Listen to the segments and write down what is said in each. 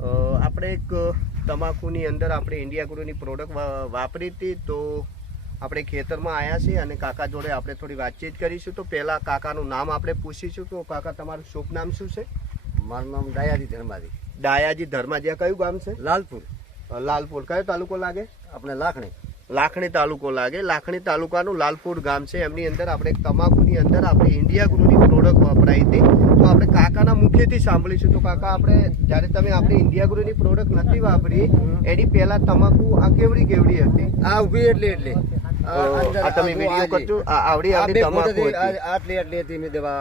આપણે એક તમાકુની અંદર આપણે ઇન્ડિયા ગ્રુની પ્રોડક્ટ વાપરી હતી, તો આપણે ખેતરમાં આવ્યા છીએ અને કાકા જોડે આપણે થોડી વાતચીત કરીશું. તો પહેલાં કાકાનું નામ આપણે પૂછીશું. તો કાકા, તમારું શુભ નામ શું છે? મારું નામ ડાયાજી ધર્માજી. ડાયાજી ધર્માજી. કયું ગામ છે? લાલપુર. લાલપુર. કયો તાલુકો લાગે? આપણે લાખણી. લાખણી તાલુકો લાગે. લાખણી તાલુકાનું લાલપુર ગામ છે. એમની અંદર આપણે તમાકુની અંદર આપણે ઇન્ડિયા ગ્રુની પ્રોડક્ટ વપરાઈ હતી. તો આપણે કાકાના મુખેથી સાંભળીશું. તો કાકા, આપણે જ્યારે તમે આપણે ઇન્ડિયા ગ્રુની પ્રોડક્ટ નથી વાપરી એની પહેલા તમાકુ આ કેવડી હતી? આ ઉભી એટલે આ તમે વિડીયો કરજો. આવડી તમાકુ આટલી હતી મેં દવા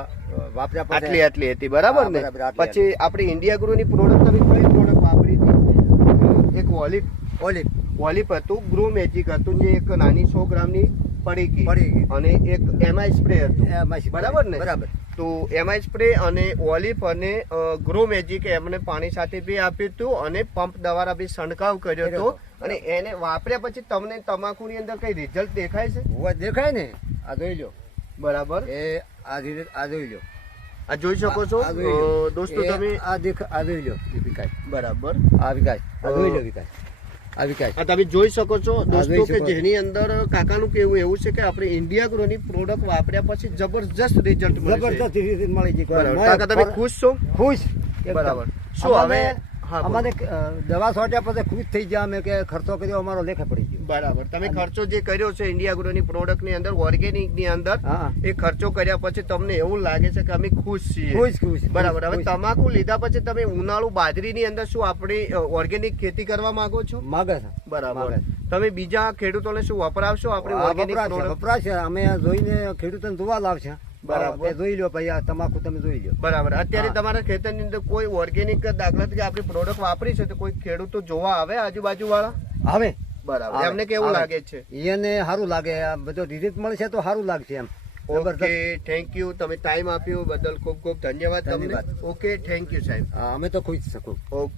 વાપર્યા આટલી હતી, બરાબર ને? પછી આપણે ઇન્ડિયા ગ્રુની પ્રોડક્ટ તમે કઈ પ્રોડક્ટ વાપરી હતી? એક ઓલિપ હતું, ગ્રો મેજિક હતું, જે એક નાની 100 ગ્રામની પડી અને એક એમઆઈ સ્પ્રે હતું, બરાબર ને? બરાબર. તો એમઆઈ સ્પ્રે અને ઓલિપ અને ગ્રો મેજિક એમને પાણી સાથે બી આપ્યું હતું અને પંપ દ્વારા બી છંટકાવ કર્યો હતો. અને એને વાપર્યા પછી તમને તમાકુની અંદર કઈ રિઝલ્ટ દેખાય છે? દેખાય ને, આ જોઈ લો. બરાબર. આ જોઈ લો. આ જોઈ શકો છો દોસ્તો તમે. આ જોઈ લો વિકાસ. બરાબર. આ વિકાસ. આ જોઈ લો વિકાસ. આ વિકાસ. આ તમે જોઈ શકો છો દોસ્તો કે જેની અંદર કાકાનું કેવું એવું છે કે આપણે ઇન્ડિયા ગ્રોની પ્રોડક્ટ વાપર્યા પછી જબરજસ્ત રિઝલ્ટ મળી જાય. કાકા, તમે ખુશ છો? ખુશ. બરાબર. શું હવે અમારે દવા છોટ્યા પછી ખુશ થઈ ગયા અમે કે ખર્ચો કર્યો અમારો લેખે પડી ગયો. બરાબર. તમે ખર્ચો જે કર્યો છે ઇન્ડિયા ગ્રોની પ્રોડક્ટ ની અંદર, ઓર્ગેનિક ની અંદર, એ ખર્ચો કર્યા પછી તમને એવું લાગે છે કે અમે ખુશ છીએ. ખુશ. બરાબર. હવે તમાકુ લીધા પછી તમે ઉનાળુ બાજરી ની અંદર શું આપણી ઓર્ગેનિક ખેતી કરવા માંગો છો? માગે છે. બરાબર. તમે બીજા ખેડૂતોને શું વપરાવશો આપણી ઓર્ગેનિક પ્રોડક્ટ? વપરાશે. અમે જોઈને ખેડૂતોને જોવા લાવશે. બરાબર. જોઈ લો ભાઈ, આ તમાકુ તમે જોઈ લો. બરાબર. અત્યારે તમારા ખેતરની અંદર કોઈ ઓર્ગેનિક દાખલા તરીકે આપણી પ્રોડક્ટ વાપરી છે તો કોઈ ખેડૂતો જોવા આવે આજુબાજુ વાળા? આવે. બરાબર. એમને કેવું લાગે છે? એને સારું લાગે. આ બધો રિઝલ્ટ મળશે તો સારું લાગશે એમ. Okay, thank you. તમે ટાઈમ આપ્યો બદલ ખૂબ ખૂબ ધન્યવાદ તમને. ઓકે, થેન્ક યુ સાહેબ. અમે તો ખુશ શકું. ઓકે.